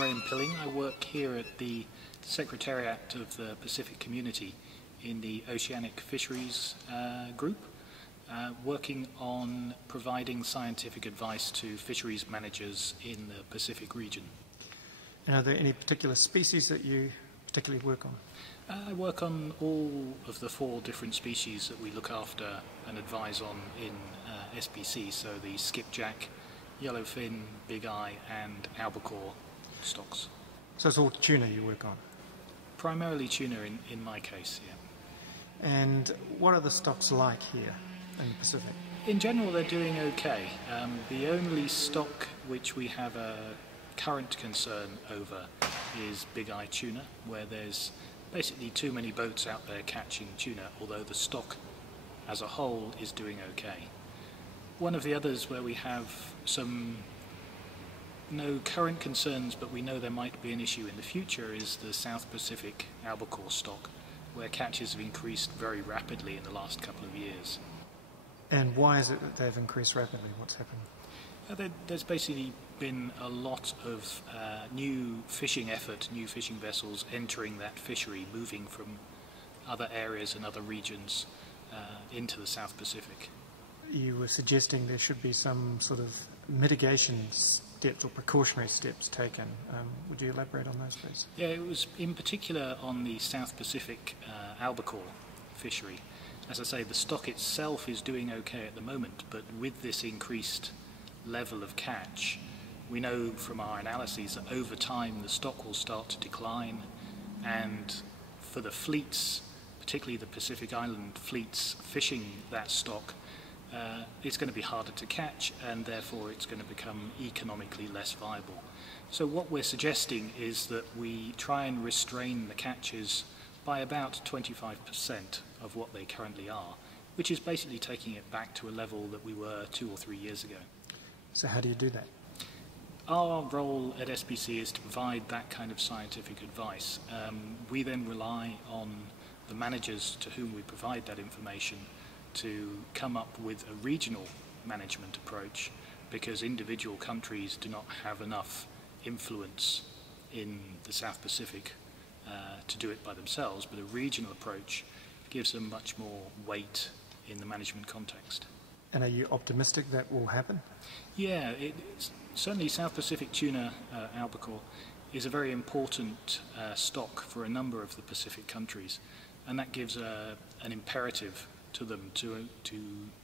I work here at the Secretariat of the Pacific Community in the Oceanic Fisheries Group, working on providing scientific advice to fisheries managers in the Pacific region. And are there any particular species that you particularly work on? I work on all of the 4 different species that we look after and advise on in SPC, so the skipjack, yellowfin, big eye and albacore stocks. So it's all tuna you work on? Primarily tuna in my case, yeah. And what are the stocks like here in the Pacific? In general, they're doing okay. The only stock which we have a current concern over is big eye tuna, where there's basically too many boats out there catching tuna, although the stock as a whole is doing okay. One of the others where we have no current concerns, but we know there might be an issue in the future, is the South Pacific albacore stock, where catches have increased very rapidly in the last couple of years. And why is it that they've increased rapidly? What's happened? There's basically been a lot of new fishing effort, new fishing vessels entering that fishery, moving from other areas and other regions into the South Pacific. You were suggesting there should be some sort of mitigation steps or precautionary steps taken. Would you elaborate on those, please? Yeah, it was in particular on the South Pacific albacore fishery. As I say, the stock itself is doing okay at the moment, but with this increased level of catch, we know from our analyses that over time the stock will start to decline, and for the fleets, particularly the Pacific Island fleets fishing that stock, it's going to be harder to catch, and therefore it's going to become economically less viable. So what we're suggesting is that we try and restrain the catches by about 25% of what they currently are, which is basically taking it back to a level that we were 2 or 3 years ago. So how do you do that? Our role at SPC is to provide that kind of scientific advice. We then rely on the managers to whom we provide that information to come up with a regional management approach, because individual countries do not have enough influence in the South Pacific to do it by themselves, but a regional approach gives them much more weight in the management context. And are you optimistic that will happen? Yeah, certainly South Pacific tuna albacore is a very important stock for a number of the Pacific countries, and that gives an imperative to them to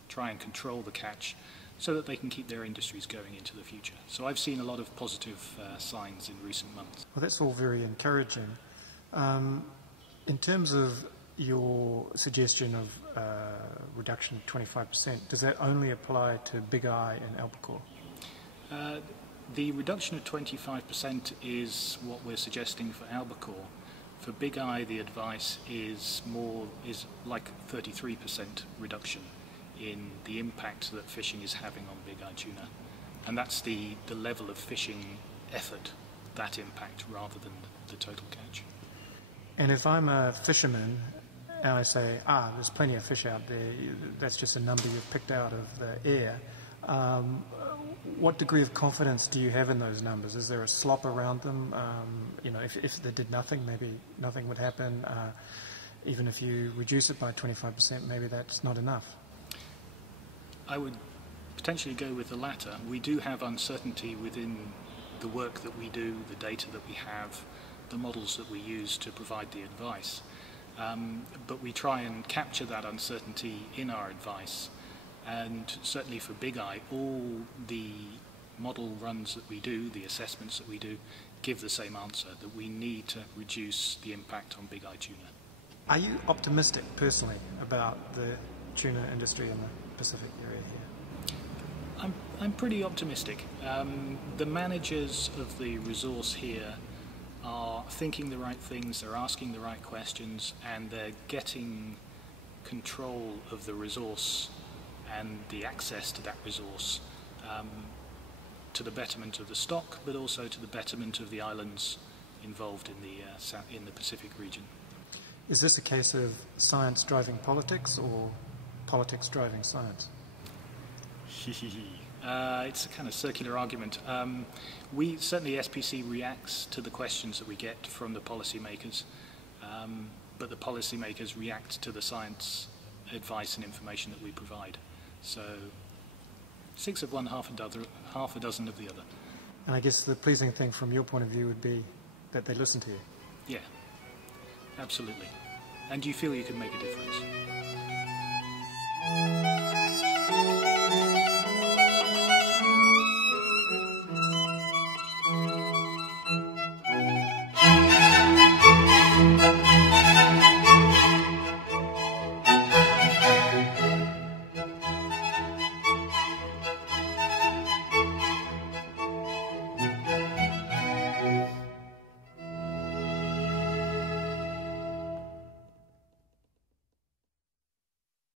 try and control the catch so that they can keep their industries going into the future. So I've seen a lot of positive signs in recent months. Well, that's all very encouraging. In terms of your suggestion of reduction of 25%, does that only apply to big eye and albacore? The reduction of 25% is what we're suggesting for albacore. For big eye, the advice is like 33% reduction in the impact that fishing is having on big eye tuna, and that's the level of fishing effort, that impact, rather than the total catch. And if I'm a fisherman and I say, there's plenty of fish out there, that's just a number you've picked out of the air, what degree of confidence do you have in those numbers? Is there a slop around them? If they did nothing, maybe nothing would happen. Even if you reduce it by 25%, maybe that's not enough. I would potentially go with the latter. We do have uncertainty within the work that we do, the data that we have, the models that we use to provide the advice. But we try and capture that uncertainty in our advice. And certainly for big eye, all the model runs that we do, the assessments that we do, give the same answer, that we need to reduce the impact on big eye tuna. Are you optimistic personally about the tuna industry in the Pacific area here? I'm pretty optimistic. The managers of the resource here are thinking the right things, they're asking the right questions, and they're getting control of the resource and the access to that resource to the betterment of the stock, but also to the betterment of the islands involved in the Pacific region. Is this a case of science driving politics or politics driving science? It's a kind of circular argument. Certainly SPC reacts to the questions that we get from the policymakers, but the policymakers react to the science advice and information that we provide. So 6 of one, half a dozen of the other. And I guess the pleasing thing from your point of view would be that they listen to you. Yeah, absolutely. And you feel you can make a difference.